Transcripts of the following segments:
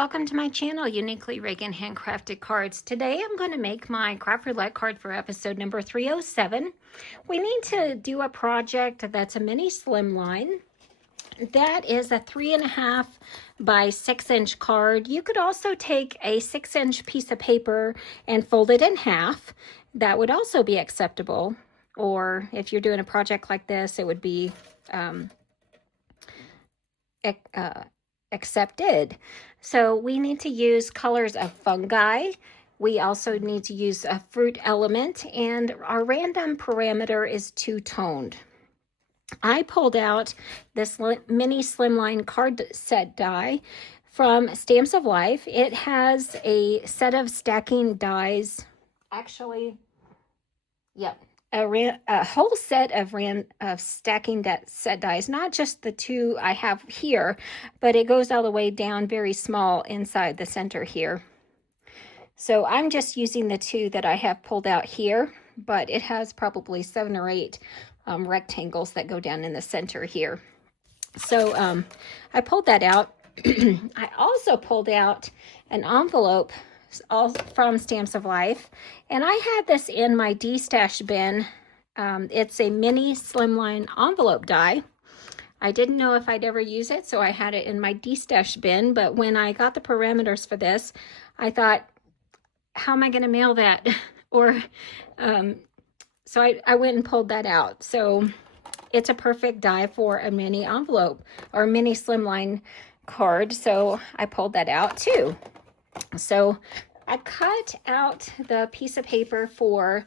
welcome to my channel, Uniquely Reagan Handcrafted Cards. Today I'm going to make my Craft Roulette card for episode number 307. We need to do a project that's a mini slimline. That is a 3.5 by 6-inch card. You could also take a 6-inch piece of paper and fold it in half. That would also be acceptable. Or if you're doing a project like this, it would be accepted. So we need to use colors of fungi. We also need to use a fruit element, and our random parameter is two-toned. I pulled out this mini slimline card set die from Stamps of Life. It has a set of stacking dies. Actually, yep. A whole set of stacking set dies, not just the two I have here, but it goes all the way down very small inside the center here. So I'm just using the two that I have pulled out here, but it has probably 7 or 8 rectangles that go down in the center here. So I pulled that out. I also pulled out an envelope all from Stamps of Life, and I had this in my D-stash bin. It's a mini slimline envelope die. I didn't know if I'd ever use it, so I had it in my D-stash bin, but when I got the parameters for this, I thought, how am I going to mail that? So I went and pulled that out. So it's a perfect die for a mini envelope or mini slimline card, so I pulled that out too. So I cut out the piece of paper for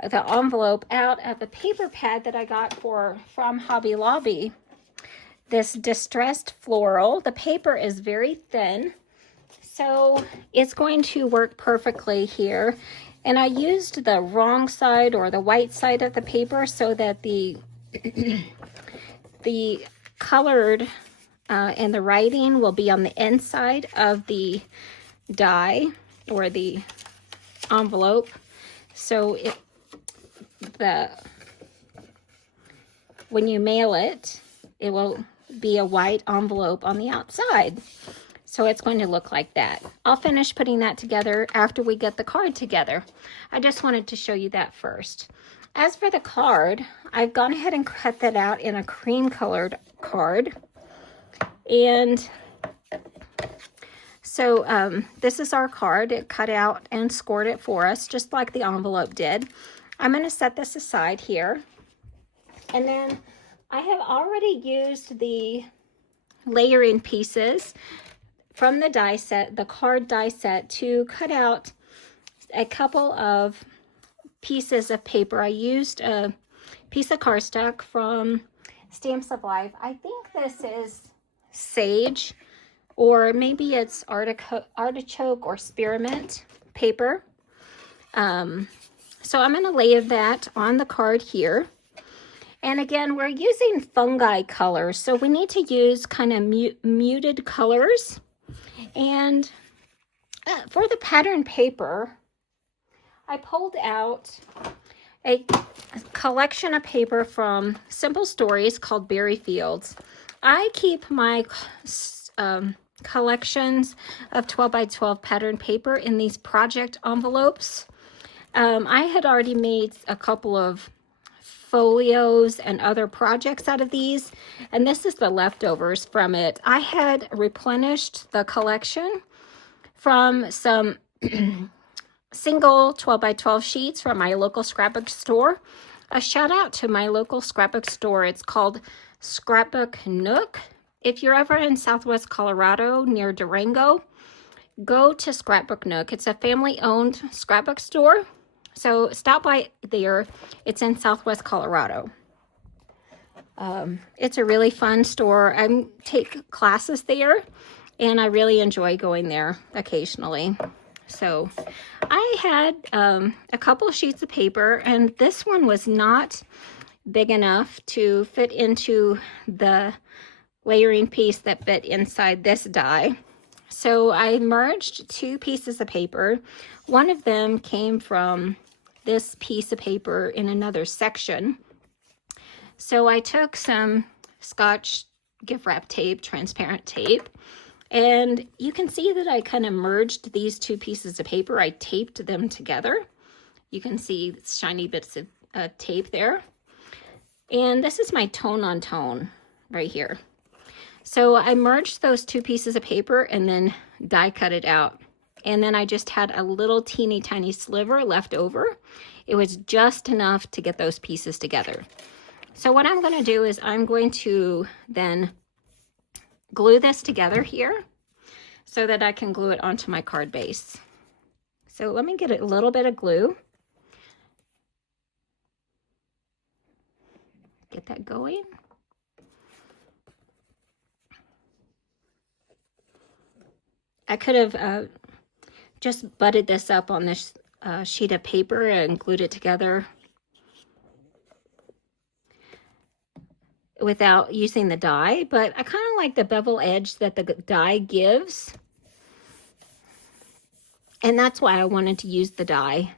the envelope out of the paper pad that I got from Hobby Lobby. This distressed floral. The paper is very thin, so it's going to work perfectly here. And I used the wrong side or the white side of the paper so that the colored and the writing will be on the inside of the die or the envelope, so when you mail it, it will be a white envelope on the outside. So it's going to look like that. I'll finish putting that together after we get the card together. I just wanted to show you that first. As for the card, I've gone ahead and cut that out in a cream colored card. And so this is our card. It cut out and scored it for us, just like the envelope did. I'm going to set this aside here. And then I have already used the layering pieces from the die set, the card die set, to cut out a couple of pieces of paper. I used a piece of cardstock from Stamps of Life. I think this is sage, or maybe it's artichoke or spearmint paper. So I'm going to lay that on the card here. And again, we're using fungi colors, so we need to use kind of muted colors. And for the pattern paper, I pulled out a collection of paper from Simple Stories called Berry Fields. I keep my collections of 12 by 12 pattern paper in these project envelopes. I had already made a couple of folios and other projects out of these, and this is the leftovers from it. I had replenished the collection from some single 12 by 12 sheets from my local scrapbook store. A shout out to my local scrapbook store. It's called Scrapbook Nook. If you're ever in Southwest Colorado near Durango, go to Scrapbook Nook. It's a family-owned scrapbook store. So stop by there. It's in Southwest Colorado. It's a really fun store. I take classes there, and I really enjoy going there occasionally. So I had a couple of sheets of paper, and this one was not big enough to fit into the layering piece that fit inside this die. So I merged 2 pieces of paper. One of them came from this piece of paper in another section. So I took some Scotch gift wrap tape, transparent tape, And you can see that I kind of merged these two pieces of paper. I taped them together. You can see shiny bits of tape there. And this is my tone on tone right here. So I merged those two pieces of paper and then die cut it out. And then I just had a little teeny tiny sliver left over. It was just enough to get those pieces together. So what I'm going to do is I'm going to then glue this together here so that I can glue it onto my card base. So let me get a little bit of glue. Get that going. I could have just butted this up on this sheet of paper and glued it together without using the die, but I kind of like the bevel edge that the die gives. And that's why I wanted to use the die.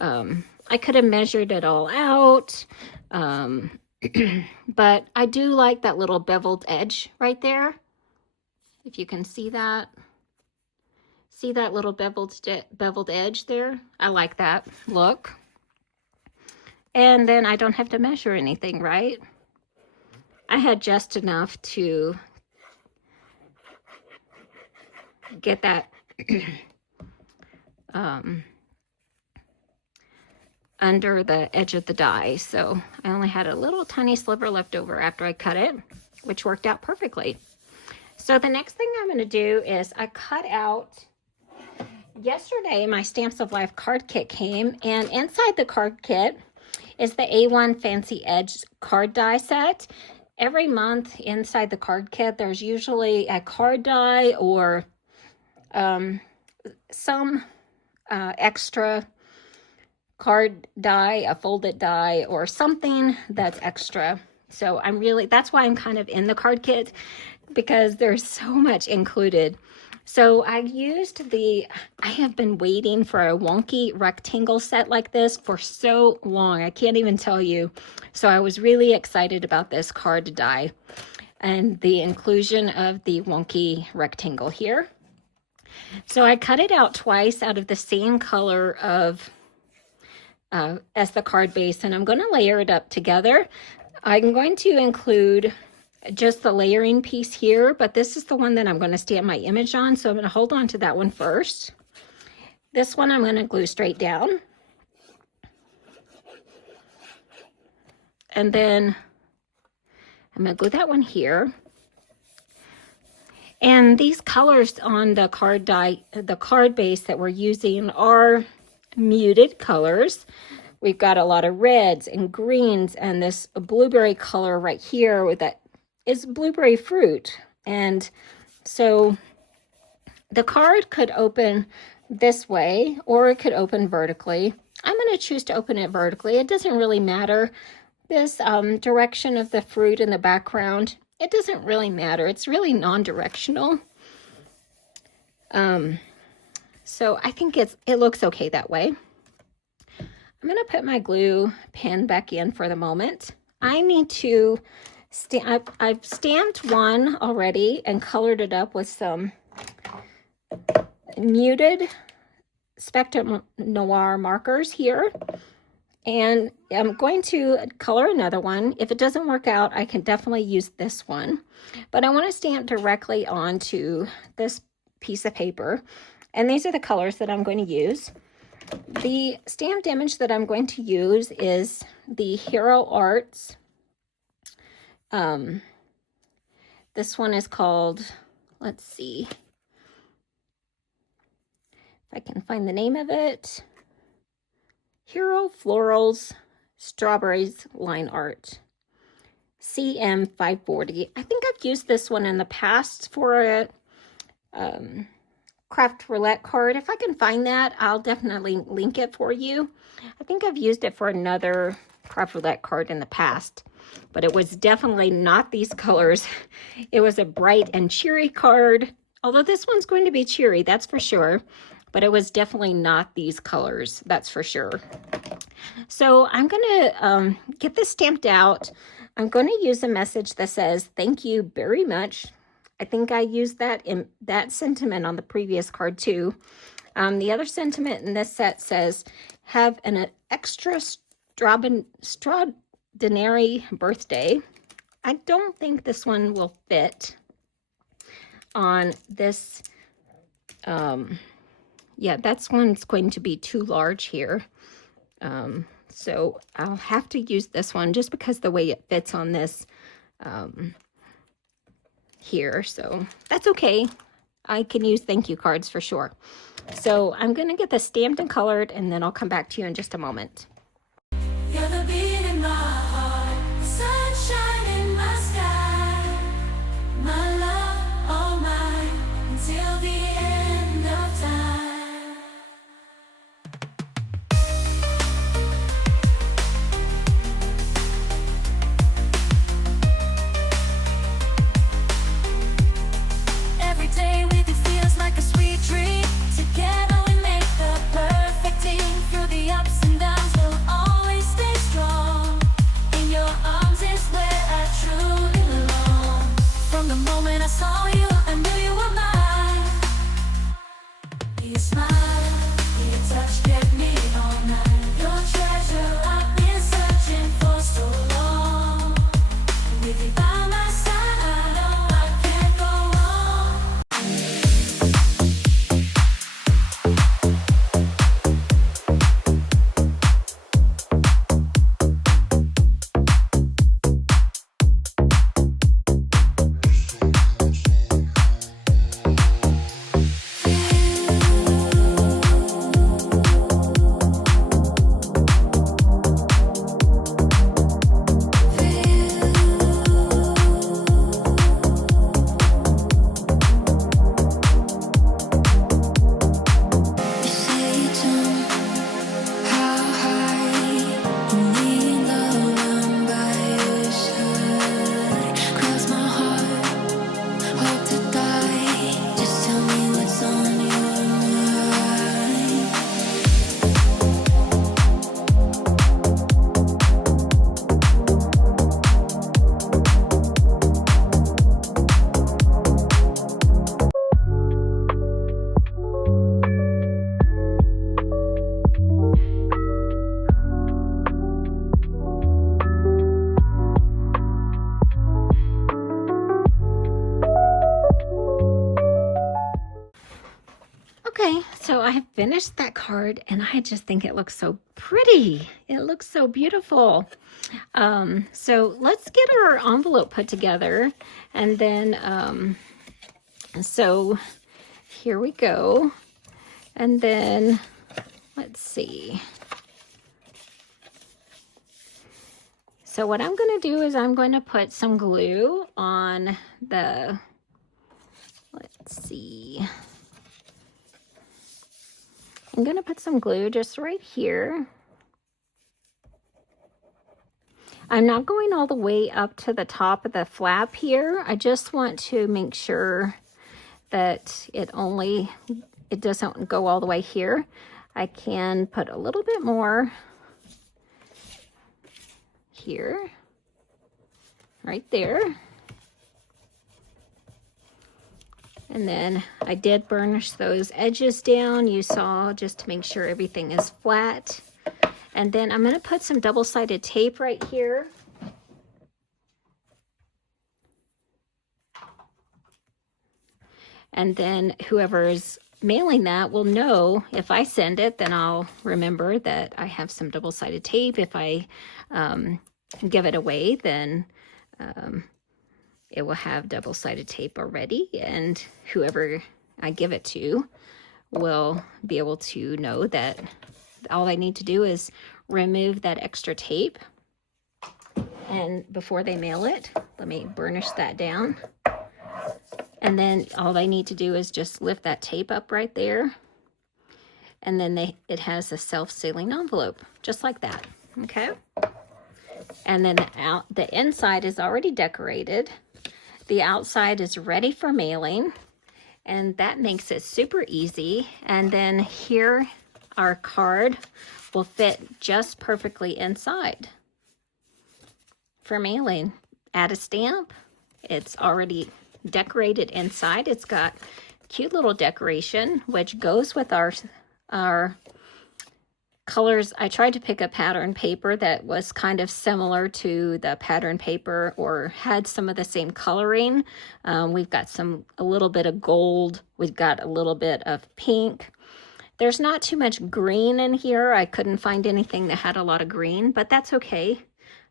I could have measured it all out, but I do like that little beveled edge right there. If you can see that. See that little beveled edge there? I like that look. And then I don't have to measure anything, right? I had just enough to get that under the edge of the die. So I only had a little tiny sliver left over after I cut it, which worked out perfectly. So the next thing I'm going to do is I cut out, yesterday my Stamps of Life card kit came, and inside the card kit is the A1 Fancy Edge card die set. Every month inside the card kit, there's usually a card die or some extra card die, a folded die, or something that's extra. So that's why I'm kind of in the card kit, because there's so much included. So I have been waiting for a wonky rectangle set like this for so long. I can't even tell you. So I was really excited about this card die and the inclusion of the wonky rectangle here. So I cut it out twice out of the same color of as the card base, and I'm going to layer it up together. I'm going to include just the layering piece here, but this is the one that I'm going to stamp my image on, so I'm going to hold on to that one first. This one I'm going to glue straight down. And then I'm going to glue that one here. And these colors on the card die, the card base that we're using, are muted colors. We've got a lot of reds and greens, and this blueberry color right here with that is blueberry fruit. And so the card could open this way, or it could open vertically. I'm going to choose to open it vertically. It doesn't really matter. This direction of the fruit in the background, it doesn't really matter. It's really non-directional. So I think it looks okay that way. I'm going to put my glue pen back in for the moment. I need to I've stamped one already and colored it up with some muted Spectrum Noir markers here. And I'm going to color another one. If it doesn't work out, I can definitely use this one. But I want to stamp directly onto this piece of paper. And these are the colors that I'm going to use. The stamped image that I'm going to use is the Hero Arts. This one is called, let's see if I can find the name of it. Hero Florals Strawberries Line Art. CM540. I think I've used this one in the past for a Craft Roulette card. If I can find that, I'll definitely link it for you. I think I've used it for another Craft Roulette card in the past, but it was definitely not these colors. It was a bright and cheery card, although this one's going to be cheery, that's for sure, but it was definitely not these colors, that's for sure. So I'm going to get this stamped out. I'm going to use a message that says, "Thank you very much I think I used that sentiment on the previous card too. The other sentiment in this set says, have an extraordinary birthday. I don't think this one will fit on this. Yeah, that's one's going to be too large here. So I'll have to use this one just because the way it fits on this here. So that's okay. I can use thank you cards for sure. So I'm going to get this stamped and colored, and then I'll come back to you in just a moment. You're the beat in my heart, sunshine in my sky, my love, all mine, until the end of time. Every day with you feels like a sweet dream. Together we make the perfect team. Through the ups and downs, we'll always stay strong. In your arms is where I truly belong. From the moment I saw you, I knew you were mine. Your smile, your touch kept me all night. Your treasure I've been searching for so long. With you by my side, I know I can't go wrong. Okay, so I have finished that card, and I just think it looks so pretty. It looks so beautiful. So let's get our envelope put together, and then so here we go. And then let's see. So what I'm going to do is I'm going to put some glue on the, let's see. I'm going to put some glue just right here. I'm not going all the way up to the top of the flap here. I just want to make sure that it doesn't go all the way here. I can put a little bit more here, right there. And then I did burnish those edges down, you saw, just to make sure everything is flat. And then I'm going to put some double-sided tape right here. And then whoever is mailing that will know if I send it, then I'll remember that I have some double-sided tape. If I give it away, then it will have double-sided tape already, and whoever I give it to will be able to know that all I need to do is remove that extra tape. And before they mail it, let me burnish that down. And then all I need to do is just lift that tape up right there. And then it has a self-sealing envelope, just like that, okay? And then the inside is already decorated. The outside is ready for mailing, and that makes it super easy. And then here, our card will fit just perfectly inside for mailing. Add a stamp. It's already decorated inside. It's got cute little decoration, which goes with our colors. I tried to pick a pattern paper that was kind of similar to the pattern paper or had some of the same coloring. We've got a little bit of gold. We've got a little bit of pink. There's not too much green in here. I couldn't find anything that had a lot of green, but that's okay.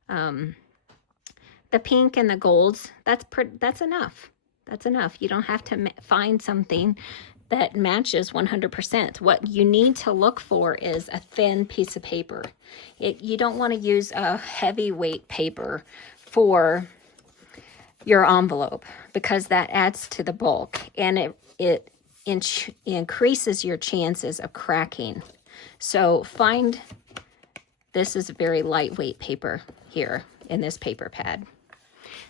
The pink and the golds, that's enough. That's enough. You don't have to find something that matches 100%. What you need to look for is a thin piece of paper. You don't want to use a heavyweight paper for your envelope because that adds to the bulk and it increases your chances of cracking. So this is a very lightweight paper here in this paper pad.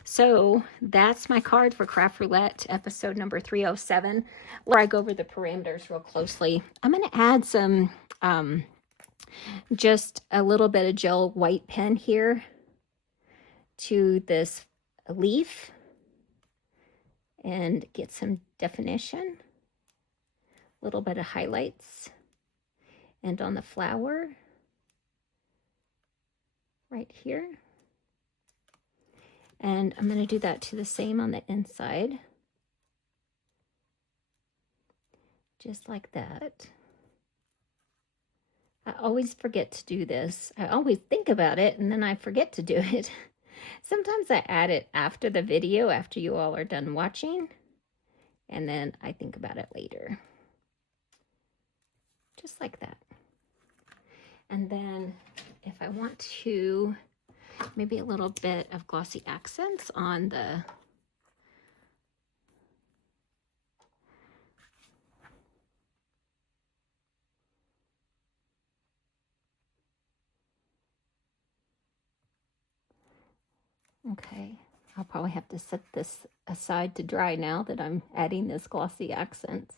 So that's my card for Craft Roulette, episode number 307. Where I go over the parameters real closely. I'm going to add some, just a little bit of gel white pen here to this leaf and get some definition. A little bit of highlights. And on the flower, right here. And I'm going to do that to the same on the inside. Just like that. I always forget to do this. I always think about it and then I forget to do it. Sometimes I add it after the video, after you all are done watching. And then I think about it later. Just like that. And then if I want to, maybe a little bit of glossy accents on the okay, I'll probably have to set this aside to dry now that I'm adding this glossy accent.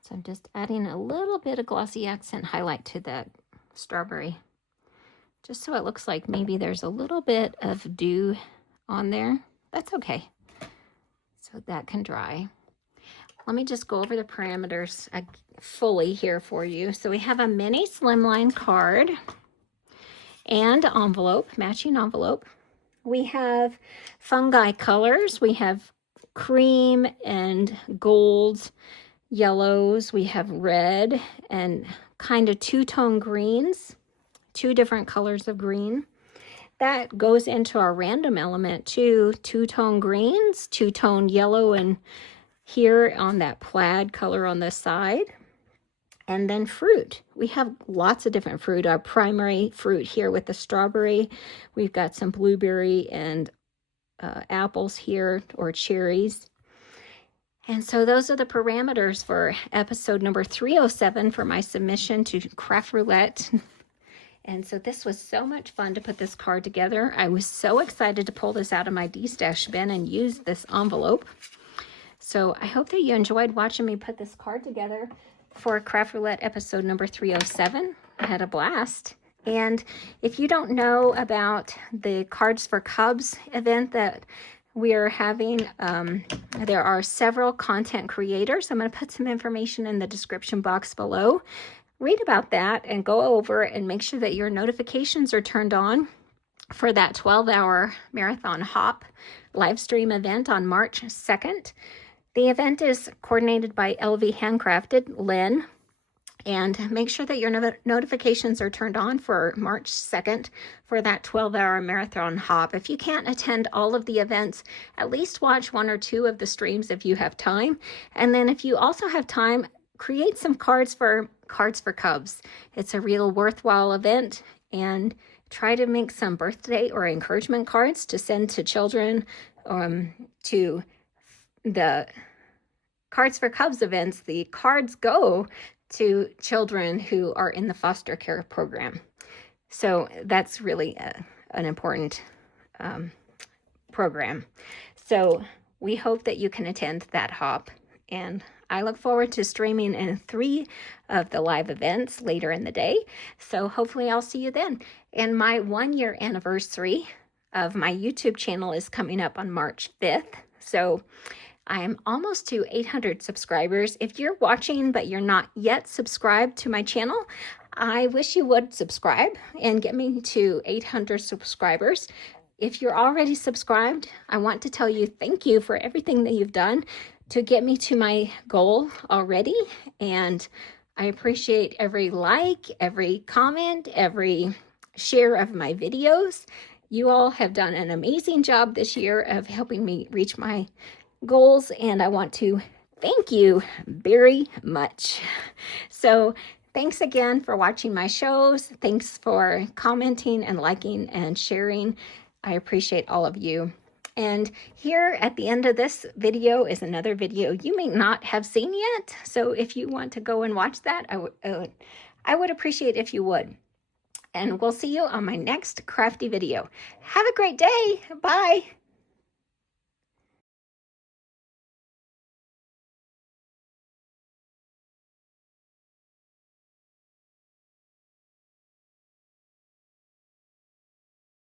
So I'm just adding a little bit of glossy accent highlight to that strawberry, just so it looks like maybe there's a little bit of dew on there. That's okay. So that can dry. Let me just go over the parameters fully here for you. So we have a mini Slimline card and envelope, matching envelope. We have fungi colors. We have cream and gold, yellows. We have red and kind of two-tone greens, two different colors of green. That goes into our random element too, two-tone greens, two-tone yellow, and here on that plaid color on this side. And then fruit. We have lots of different fruit. Our primary fruit here with the strawberry. We've got some blueberry and apples here, or cherries. And so those are the parameters for episode number 307 for my submission to Craft Roulette. And so this was so much fun to put this card together. I was so excited to pull this out of my D-stash bin and use this envelope. So I hope that you enjoyed watching me put this card together for Craft Roulette episode number 307. I had a blast. And if you don't know about the Cards for Cubs event that we are having, there are several content creators. I'm going to put some information in the description box below. Read about that and go over and make sure that your notifications are turned on for that 12-hour marathon hop live stream event on March 2nd. The event is coordinated by LV Handcrafted, Lynn, and make sure that your notifications are turned on for March 2nd for that 12-hour marathon hop. If you can't attend all of the events, at least watch one or two of the streams if you have time. And then if you also have time, create some cards for Cubs. It's a real worthwhile event, and try to make some birthday or encouragement cards to send to children, to the Cards for Cubs events. The cards go to children who are in the foster care program. So that's really an important program. So we hope that you can attend that hop, and I look forward to streaming in 3 of the live events later in the day. So hopefully I'll see you then. And my 1-year anniversary of my YouTube channel is coming up on March 5th. So I'm almost to 800 subscribers. If you're watching but you're not yet subscribed to my channel, I wish you would subscribe and get me to 800 subscribers. If you're already subscribed, I want to tell you thank you for everything that you've done to get me to my goal already. And I appreciate every like, every comment, every share of my videos. You all have done an amazing job this year of helping me reach my goals, and I want to thank you very much. So thanks again for watching my shows. Thanks for commenting and liking and sharing. I appreciate all of you. And here at the end of this video is another video you may not have seen yet. So if you want to go and watch that, I would appreciate if you would. And we'll see you on my next crafty video. Have a great day. Bye.